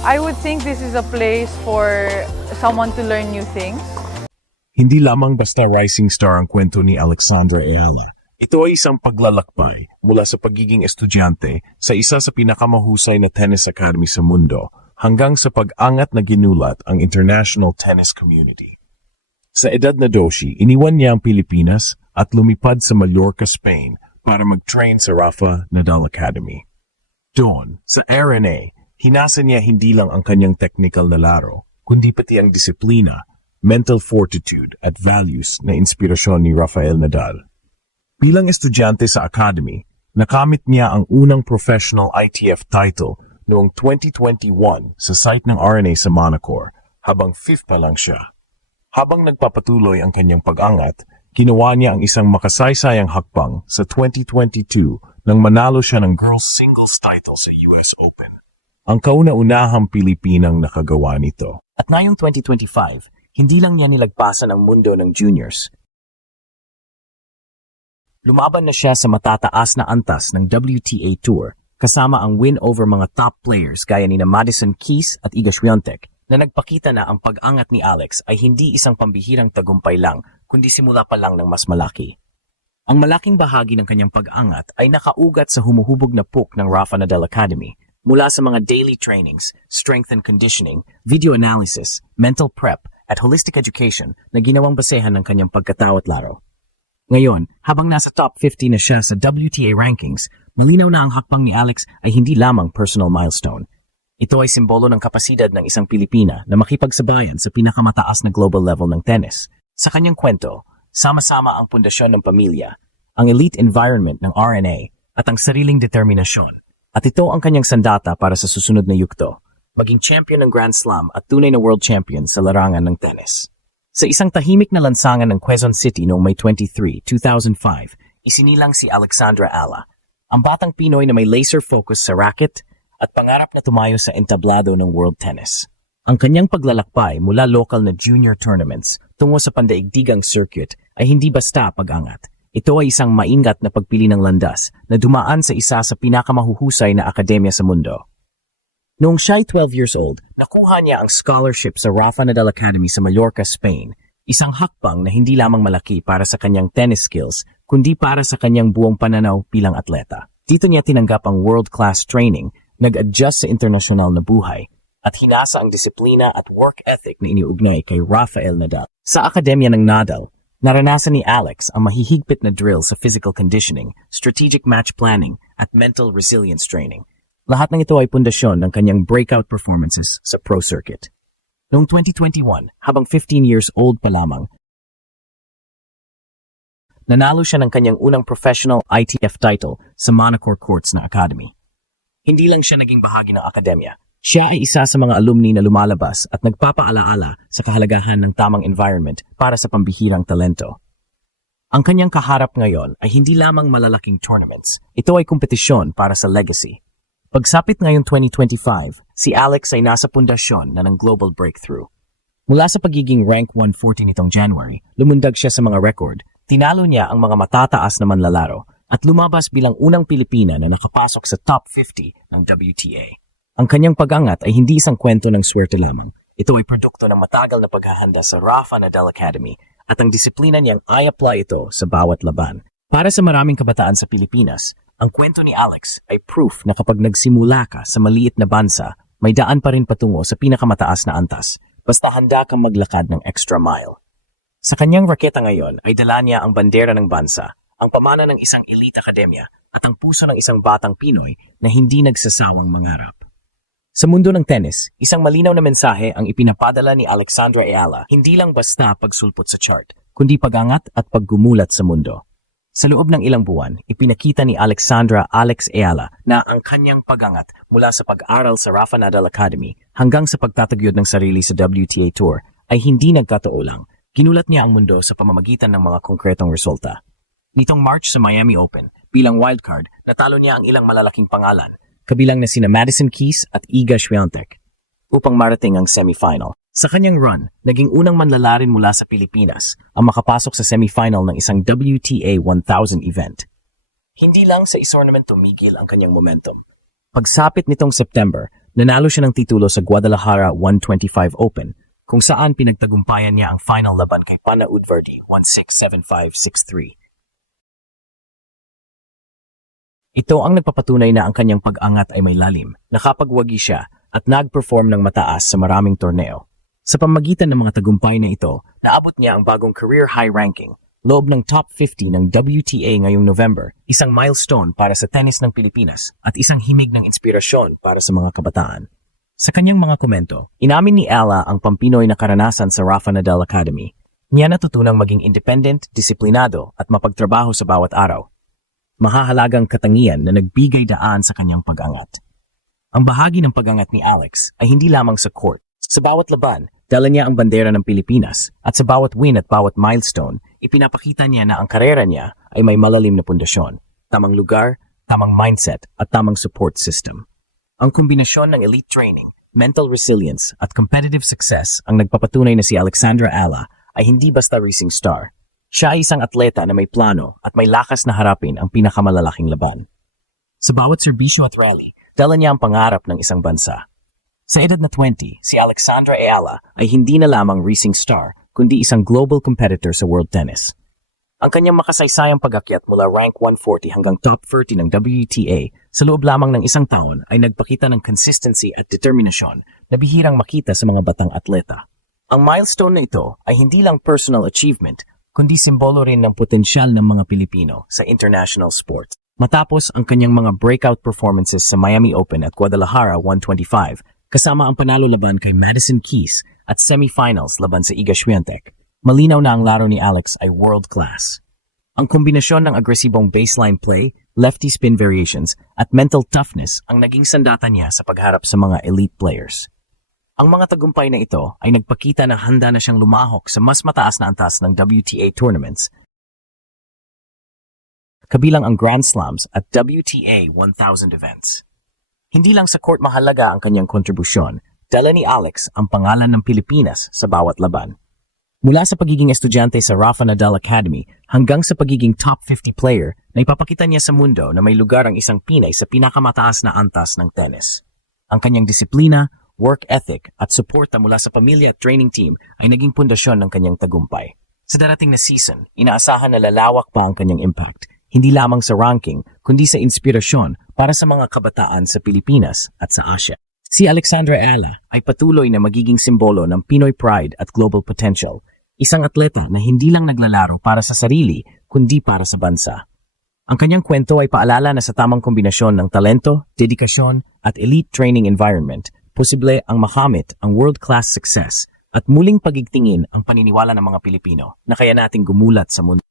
I would think this is a place for someone to learn new things. Hindi lamang basta rising star ang kwento ni Alexandra Ayala. Ito ay isang paglalakbay mula sa pagiging estudyante sa isa sa pinakamahusay na tennis academy sa mundo hanggang sa pag-angat na ginulat ang international tennis community. Sa edad na 12, iniwan niya ang Pilipinas at lumipad sa Mallorca, Spain para mag-train sa Rafa Nadal Academy. Doon, sa RNA, hinasa niya hindi lang ang kanyang technical na laro, kundi pati ang disiplina, mental fortitude at values na inspirasyon ni Rafael Nadal. Bilang estudyante sa academy, nakamit niya ang unang professional ITF title noong 2021 sa site ng RNA sa Monaco habang 5th pa lang siya. Habang nagpapatuloy ang kanyang pag-angat, ginawa niya ang isang makasaysayang hakbang sa 2022 nang manalo siya ng girls singles title sa US Open. Ang kauna-unahang Pilipinang nakagawa nito. At ngayong 2025, hindi lang niya nilagpasan ang mundo ng juniors. Lumaban na siya sa matataas na antas ng WTA Tour kasama ang win over mga top players gaya ni Madison Keys at Iga Swiatek na nagpakita na ang pag-angat ni Alex ay hindi isang pambihirang tagumpay lang kundi simula pa lang ng mas malaki. Ang malaking bahagi ng kanyang pag-angat ay nakaugat sa humuhubog na puok ng Rafa Nadal Academy mula sa mga daily trainings, strength and conditioning, video analysis, mental prep at holistic education na ginawang basehan ng kanyang pagkatao at laro. Ngayon, habang nasa top 50 na siya sa WTA rankings, malinaw na ang hakbang ni Alex ay hindi lamang personal milestone. Ito ay simbolo ng kapasidad ng isang Pilipina na makipagsabayan sa pinakamataas na global level ng tennis. Sa kanyang kwento, sama-sama ang pundasyon ng pamilya, ang elite environment ng RNA at ang sariling determinasyon. At ito ang kanyang sandata para sa susunod na yugto, maging champion ng Grand Slam at tunay na world champion sa larangan ng tennis. Sa isang tahimik na lansangan ng Quezon City noong May 23, 2005, isinilang si Alexandra Ayala, ang batang Pinoy na may laser focus sa racket at pangarap na tumayo sa entablado ng world tennis. Ang kanyang paglalakbay mula local na junior tournaments tungo sa pandaigdigang circuit ay hindi basta pag-angat. Ito ay isang maingat na pagpili ng landas na dumaan sa isa sa pinakamahuhusay na akademya sa mundo. Noong siya ay 12 years old, nakuha niya ang scholarship sa Rafa Nadal Academy sa Mallorca, Spain, isang hakbang na hindi lamang malaki para sa kanyang tennis skills, kundi para sa kanyang buong pananaw bilang atleta. Dito niya tinanggap ang world-class training, nag-adjust sa internasyonal na buhay, at hinasa ang disiplina at work ethic na iniugnay kay Rafael Nadal. Sa akademya ng Nadal, naranasan ni Alex ang mahihigpit na drill sa physical conditioning, strategic match planning, at mental resilience training. Lahat ng ito ay pundasyon ng kanyang breakout performances sa pro circuit. Noong 2021, habang 15 years old pa lamang, nanalo siya ng kanyang unang professional ITF title sa Monaco Courts na Academy. Hindi lang siya naging bahagi ng akademya. Siya ay isa sa mga alumni na lumalabas at nagpapaalaala sa kahalagahan ng tamang environment para sa pambihirang talento. Ang kanyang kaharap ngayon ay hindi lamang malalaking tournaments. Ito ay kompetisyon para sa legacy. Pagsapit ngayong 2025, si Alex ay nasa pundasyon na ng global breakthrough. Mula sa pagiging rank 140 nitong January, lumundag siya sa mga record, tinalo niya ang mga matataas na manlalaro, at lumabas bilang unang Pilipina na nakapasok sa top 50 ng WTA. Ang kanyang pag-angat ay hindi isang kwento ng swerte lamang. Ito ay produkto ng matagal na paghahanda sa Rafa Nadal Academy at ang disiplina niyang i-apply ito sa bawat laban. Para sa maraming kabataan sa Pilipinas, ang kwento ni Alex ay proof na kapag nagsimula ka sa maliit na bansa, may daan pa rin patungo sa pinakamataas na antas, basta handa kang maglakad ng extra mile. Sa kanyang raketa ngayon ay dala niya ang bandera ng bansa, ang pamana ng isang elite akademya, at ang puso ng isang batang Pinoy na hindi nagsasawang mangarap. Sa mundo ng tennis, isang malinaw na mensahe ang ipinapadala ni Alexandra Ayala, hindi lang basta pagsulpot sa chart, kundi pag-angat at paggumulat sa mundo. Sa loob ng ilang buwan, ipinakita ni Alexandra Alex Ayala na ang kanyang pag-angat mula sa pag-aral sa Rafa Nadal Academy hanggang sa pagtatagyod ng sarili sa WTA Tour ay hindi nagkatao lang. Ginulat niya ang mundo sa pamamagitan ng mga konkretong resulta. Nitong March sa Miami Open, bilang wildcard, natalo niya ang ilang malalaking pangalan, kabilang na sina Madison Keys at Iga Swiatek, upang marating ang semifinal. Sa kanyang run, naging unang manlalarin mula sa Pilipinas ang makapasok sa semifinal ng isang WTA 1000 event. Hindi lang sa isornament tumigil ang kanyang momentum. Pagsapit nitong September, nanalo siya ng titulo sa Guadalajara 125 Open, kung saan pinagtagumpayan niya ang final laban kay Pana Udvardy 1-6, 7-5, 6-3. Ito ang nagpapatunay na ang kanyang pag-angat ay may lalim, nakapagwagi siya at nag-perform ng mataas sa maraming torneo. Sa pamagitan ng mga tagumpay na ito, naabot niya ang bagong career high ranking, loob ng top 50 ng WTA ngayong November, isang milestone para sa tennis ng Pilipinas at isang himig ng inspirasyon para sa mga kabataan. Sa kanyang mga komento, inamin ni Ella ang pampinoy na karanasan sa Rafa Nadal Academy. Niya natutunang maging independent, disiplinado at mapagtrabaho sa bawat araw. Mahahalagang katangian na nagbigay daan sa kanyang pag-angat. Ang bahagi ng pag-angat ni Alex ay hindi lamang sa court. Sa bawat laban, dala niya ang bandera ng Pilipinas at sa bawat win at bawat milestone, ipinapakita niya na ang karera niya ay may malalim na pundasyon, tamang lugar, tamang mindset at tamang support system. Ang kombinasyon ng elite training, mental resilience at competitive success ang nagpapatunay na si Alexandra Ella ay hindi basta racing star. Siya ay isang atleta na may plano at may lakas na harapin ang pinakamalalaking laban. Sa bawat serbisyo at rally, dala niya ang pangarap ng isang bansa. Sa edad na 20, si Alexandra Ayala ay hindi na lamang racing star, kundi isang global competitor sa world tennis. Ang kanyang makasaysayang pag-akyat mula rank 140 hanggang top 30 ng WTA sa loob lamang ng isang taon ay nagpakita ng consistency at determinasyon na bihirang makita sa mga batang atleta. Ang milestone na ito ay hindi lang personal achievement, kundi simbolo rin ng potensyal ng mga Pilipino sa international sports. Matapos ang kanyang mga breakout performances sa Miami Open at Guadalajara 125, kasama ang panalo laban kay Madison Keys at semifinals laban sa Iga Swiatek, malinaw na ang laro ni Alex ay world-class. Ang kombinasyon ng agresibong baseline play, lefty spin variations at mental toughness ang naging sandata niya sa pagharap sa mga elite players. Ang mga tagumpay na ito ay nagpakita na handa na siyang lumahok sa mas mataas na antas ng WTA tournaments, kabilang ang Grand Slams at WTA 1000 events. Hindi lang sa court mahalaga ang kanyang kontribusyon, dala ni Alex ang pangalan ng Pilipinas sa bawat laban. Mula sa pagiging estudyante sa Rafa Nadal Academy hanggang sa pagiging top 50 player na ipapakita niya sa mundo na may lugar ang isang Pinay sa pinakamataas na antas ng tennis. Ang kanyang disiplina, work ethic at suporta mula sa pamilya at training team ay naging pundasyon ng kanyang tagumpay. Sa darating na season, inaasahan na lalawak pa ang kanyang impact, hindi lamang sa ranking, kundi sa inspirasyon para sa mga kabataan sa Pilipinas at sa Asia. Si Alexandra Ayala ay patuloy na magiging simbolo ng Pinoy pride at global potential, isang atleta na hindi lang naglalaro para sa sarili, kundi para sa bansa. Ang kanyang kwento ay paalala na sa tamang kombinasyon ng talento, dedikasyon at elite training environment, posible ang makamit ang world-class success at muling pagigtingin ang paniniwala ng mga Pilipino na kaya nating gumulat sa mundo.